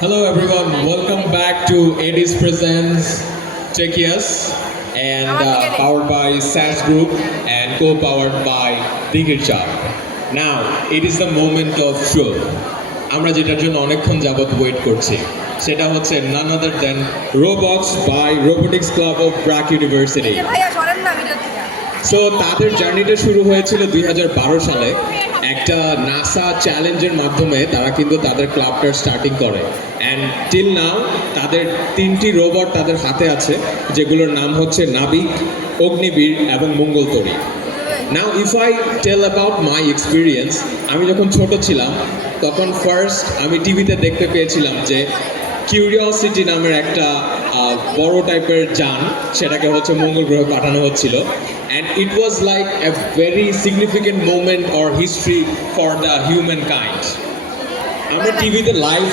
Hello everyone, welcome back to Edis Presents Techias and powered by SAS Group and co-powered by Digir Chap. Now, it is the moment of truth. আমরা যেটার জন্য অনেকক্ষণ যাবত wait করছি সেটা হচ্ছে none other than Robox by Robotics Club of Brack University. So তাদের জার্নিটা শুরু হয়েছিল 2012 সালে একটা নাসা চ্যালেঞ্জের মাধ্যমে তারা কিন্তু তাদের ক্লাবটার স্টার্টিং করে অ্যান্ড টিল নাও তাদের 3টি রোবট তাদের হাতে আছে যেগুলোর নাম হচ্ছে নাবিক, অগ্নিবীর এবং মঙ্গলতরী। Now if I tell about my experience, আমি যখন ছোট ছিলাম তখন ফার্স্ট আমি টিভিতে দেখতে পেয়েছিলাম যে কিউরিওসিটি নামের একটা বড় টাইপের যান সেটাকে হচ্ছে মঙ্গল গ্রহে পাঠানো হচ্ছিল and it was like a very significant moment or history for the human kind. আমরা টিভিতে লাইভ